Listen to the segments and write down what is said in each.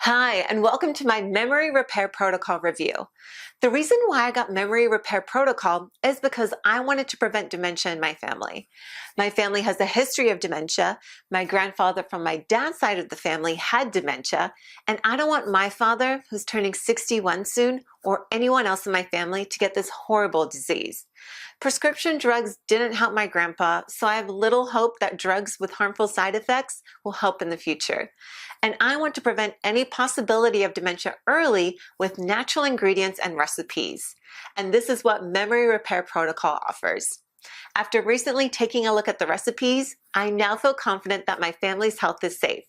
Hi, and welcome to my memory repair protocol review. The reason why I got memory repair protocol is because I wanted to prevent dementia in my family. My family has a history of dementia. My grandfather from my dad's side of the family had dementia, and I don't want my father, who's turning 61 soon, or anyone else in my family to get this horrible disease. Prescription drugs didn't help my grandpa, so I have little hope that drugs with harmful side effects will help in the future. And I want to prevent any possibility of dementia early with natural ingredients and recipes. And this is what Memory Repair Protocol offers. After recently taking a look at the recipes, I now feel confident that my family's health is safe.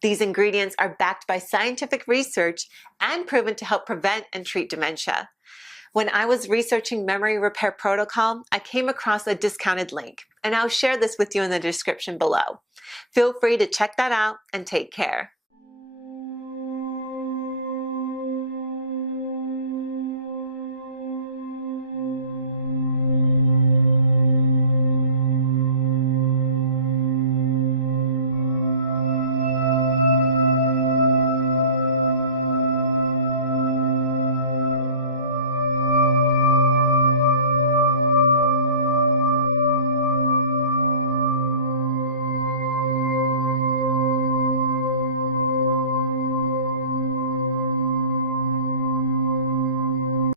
These ingredients are backed by scientific research and proven to help prevent and treat dementia. When I was researching Memory Repair Protocol, I came across a discounted link, and I'll share this with you in the description below. Feel free to check that out and take care.